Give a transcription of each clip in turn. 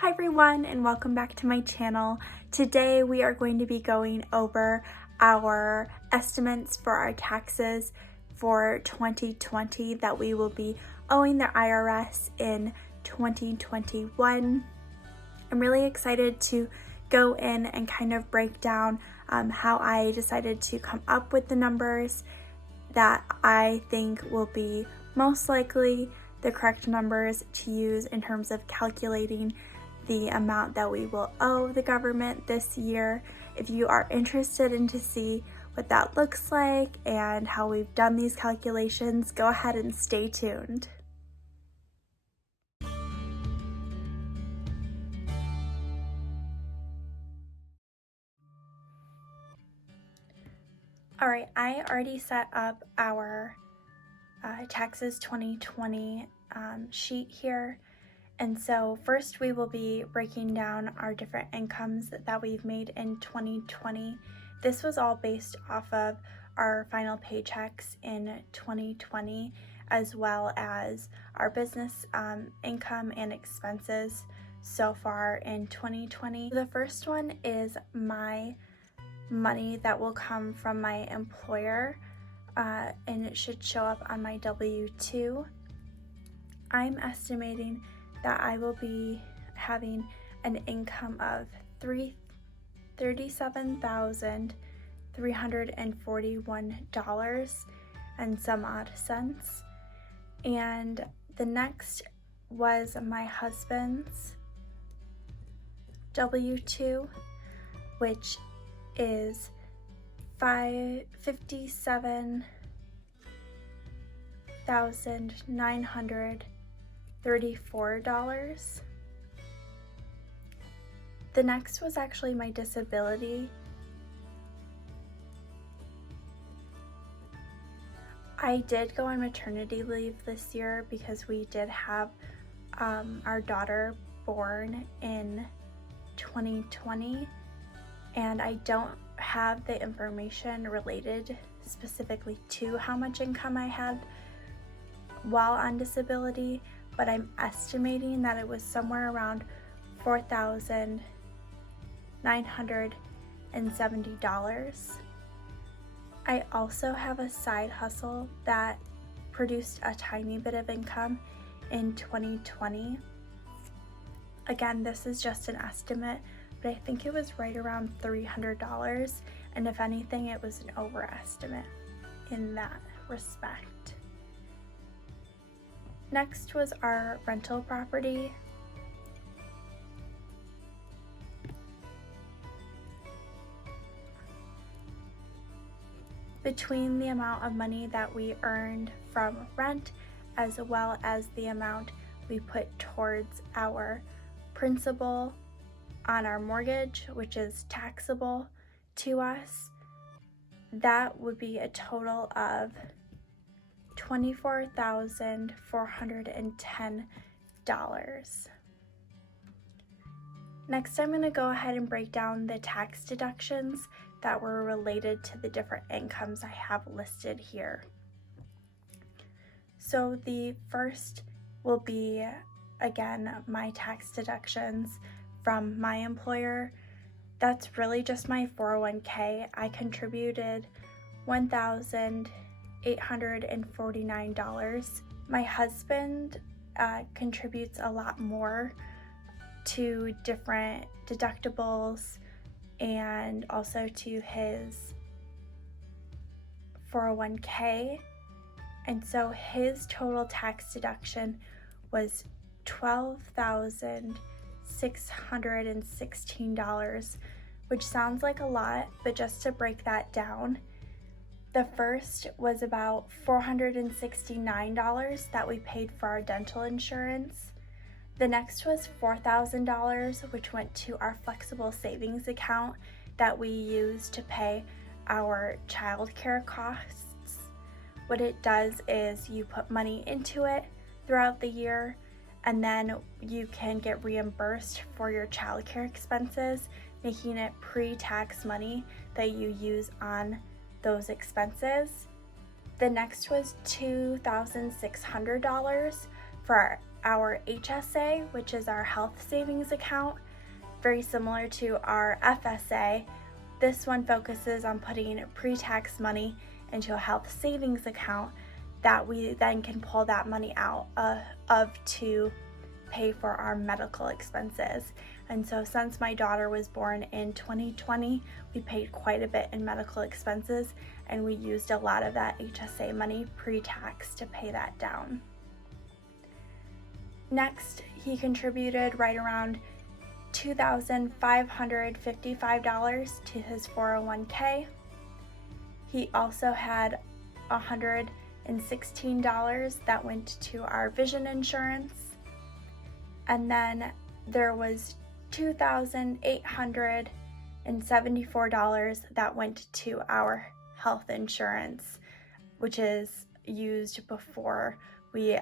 Hi everyone, and welcome back to my channel. Today we are going to be going over our estimates for our taxes for 2020 that we will be owing the IRS in 2021. I'm really excited to go in and kind of break down how I decided to come up with the numbers that I think will be most likely the correct numbers to use in terms of calculating the amount that we will owe the government this year. If you are interested in to see what that looks like and how we've done these calculations, go ahead and stay tuned. Alright, I already set up our taxes 2020 sheet here. And so first we will be breaking down our different incomes that we've made in 2020. This was all based off of our final paychecks in 2020, as well as our business income and expenses so far in 2020. The first one is my money that will come from my employer, and it should show up on my W-2. I'm estimating that I will be having an income of $37,341 and some odd cents. And the next was my husband's W-2, which is $57,934. The next was actually my disability. I did go on maternity leave this year because we did have our daughter born in 2020, and I don't have the information related specifically to how much income I had while on disability, but I'm estimating that it was somewhere around $4,970. I also have a side hustle that produced a tiny bit of income in 2020. Again, this is just an estimate, but I think it was right around $300, and if anything, it was an overestimate in that respect. Next was our rental property. Between the amount of money that we earned from rent as well as the amount we put towards our principal on our mortgage, which is taxable to us, that would be a total of $24,410. Next, I'm going to go ahead and break down the tax deductions that were related to the different incomes I have listed here. So the first will be, again, my tax deductions from my employer. That's really just my 401k. I contributed $1,849. My husband contributes a lot more to different deductibles and also to his 401k, and so his total tax deduction was $12,616, which sounds like a lot, but just to break that down, the first was about $469 that we paid for our dental insurance. The next was $4,000, which went to our flexible savings account that we use to pay our childcare costs. What it does is you put money into it throughout the year, and then you can get reimbursed for your childcare expenses, making it pre-tax money that you use on those expenses. The next was $2,600 for our HSA, which is our health savings account, very similar to our FSA. This one focuses on putting pre-tax money into a health savings account that we then can pull that money out of to pay for our medical expenses. And so since my daughter was born in 2020, we paid quite a bit in medical expenses, and we used a lot of that HSA money pre-tax to pay that down. Next, he contributed right around $2,555 to his 401k. He also had $116 that went to our vision insurance. And then there was $2,874 that went to our health insurance, which is used before we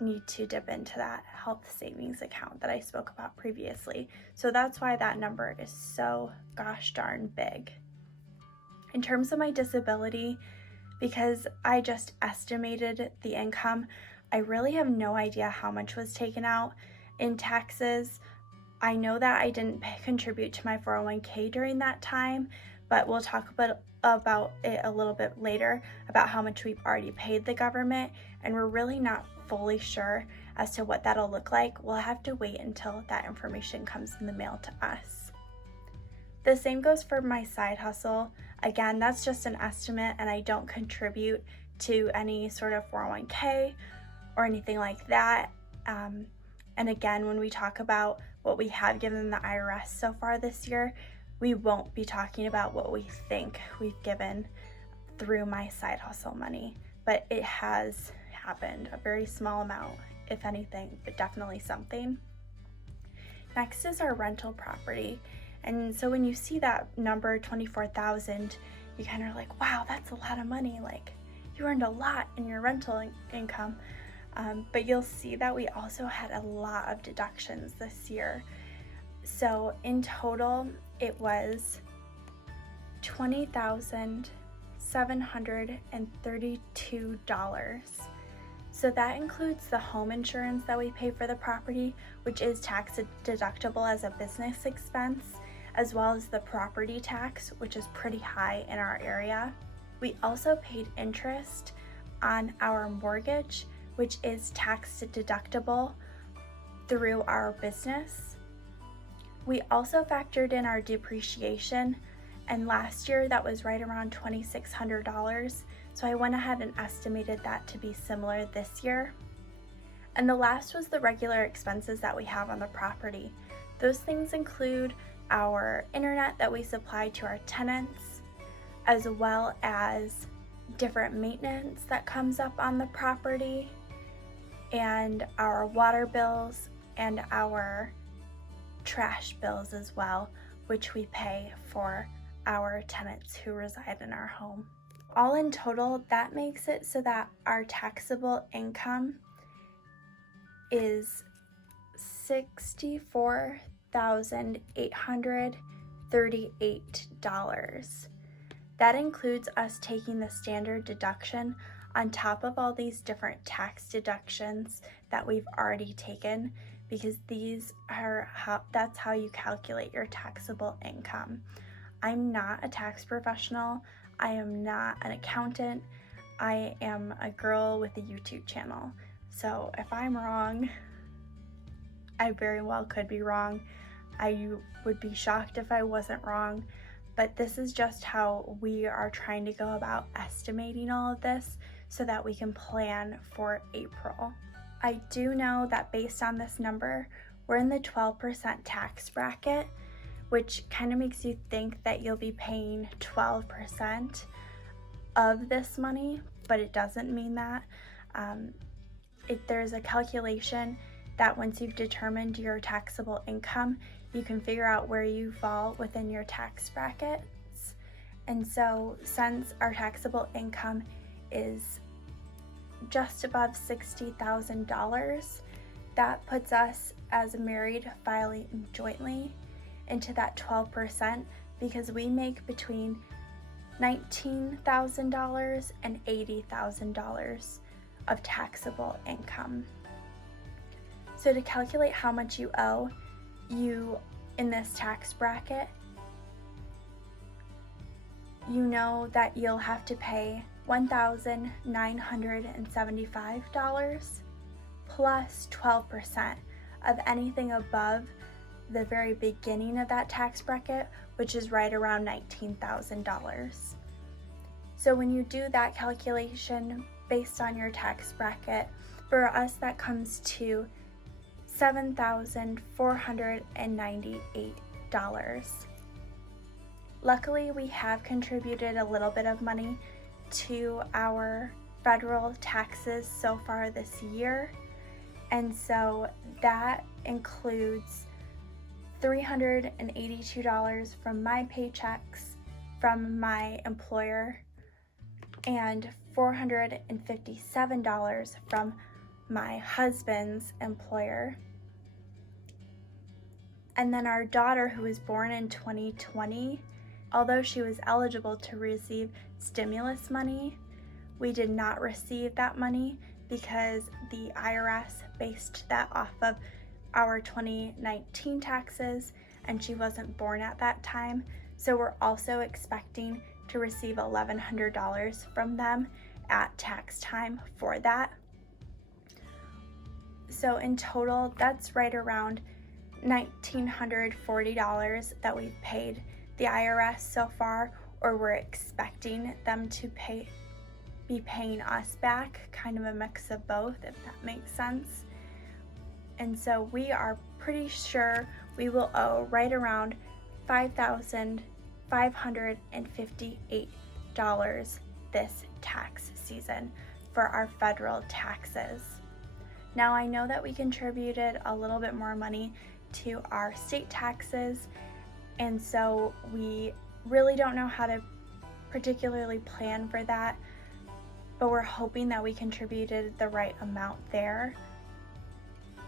need to dip into that health savings account that I spoke about previously. So that's why that number is so gosh darn big. In terms of my disability, because I just estimated the income, I really have no idea how much was taken out in taxes. I know that I didn't contribute to my 401k during that time, but we'll talk about it a little bit later, about how much we've already paid the government, and we're really not fully sure as to what that'll look like. We'll have to wait until that information comes in the mail to us. The same goes for my side hustle. Again, that's just an estimate, and I don't contribute to any sort of 401k or anything like that. And again, when we talk about what we have given the IRS so far this year, we won't be talking about what we think we've given through my side hustle money, but it has happened, a very small amount, if anything, but definitely something. Next is our rental property. And so when you see that number, 24,000, you kind of like, wow, that's a lot of money. Like, you earned a lot in your rental income. But you'll see that we also had a lot of deductions this year. So in total, it was $20,732. So that includes the home insurance that we pay for the property, which is tax deductible as a business expense, as well as the property tax, which is pretty high in our area. We also paid interest on our mortgage, which is tax deductible through our business. We also factored in our depreciation, and last year that was right around $2,600. So I went ahead and estimated that to be similar this year. And the last was the regular expenses that we have on the property. Those things include our internet that we supply to our tenants, as well as different maintenance that comes up on the property, and our water bills and our trash bills as well, which we pay for our tenants who reside in our home. All in total, that makes it so that our taxable income is $64,838. That includes us taking the standard deduction on top of all these different tax deductions that we've already taken, because that's how you calculate your taxable income. I'm not a tax professional. I am not an accountant. I am a girl with a YouTube channel. So if I'm wrong, I very well could be wrong. I would be shocked if I wasn't wrong, but this is just how we are trying to go about estimating all of this so that we can plan for April. I do know that based on this number, we're in the 12% tax bracket, which kind of makes you think that you'll be paying 12% of this money, but it doesn't mean that. There's a calculation that once you've determined your taxable income, you can figure out where you fall within your tax brackets. And so since our taxable income is just above $60,000, that puts us as married filing jointly into that 12%, because we make between $19,000 and $80,000 of taxable income. So to calculate how much you owe, you in this tax bracket, you know that you'll have to pay $1,975 plus 12% of anything above the very beginning of that tax bracket, which is right around $19,000. So when you do that calculation based on your tax bracket, for us that comes to $7,498. Luckily, we have contributed a little bit of money to our federal taxes so far this year, and so that includes $382 from my paychecks from my employer and $457 from my husband's employer. And then our daughter, who was born in 2020, although she was eligible to receive stimulus money, we did not receive that money because the IRS based that off of our 2019 taxes, and she wasn't born at that time. So we're also expecting to receive $1,100 from them at tax time for that. So in total, that's right around $1,940 that we've paid the IRS so far, or we're expecting them to be paying us back, kind of a mix of both, if that makes sense. And so we are pretty sure we will owe right around $5,558 this tax season for our federal taxes. Now, I know that we contributed a little bit more money to our state taxes, and so we really don't know how to particularly plan for that, but we're hoping that we contributed the right amount there.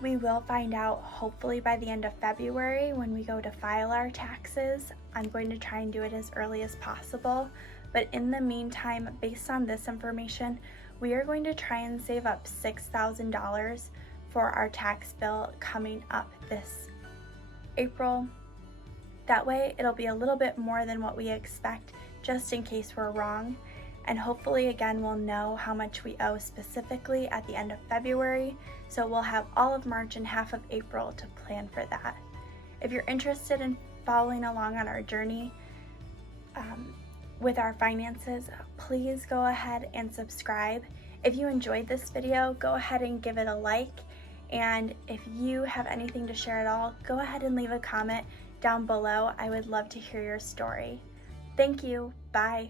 We will find out hopefully by the end of February when we go to file our taxes. I'm going to try and do it as early as possible, but in the meantime, based on this information, we are going to try and save up $6,000 for our tax bill coming up this April. That way it'll be a little bit more than what we expect, just in case we're wrong. And hopefully again we'll know how much we owe specifically at the end of February, so we'll have all of March and half of April to plan for that. If you're interested in following along on our journey with our finances, please go ahead and subscribe. If you enjoyed this video, go ahead and give it a like, and if you have anything to share at all, go ahead and leave a comment down below. I would love to hear your story. Thank you. Bye.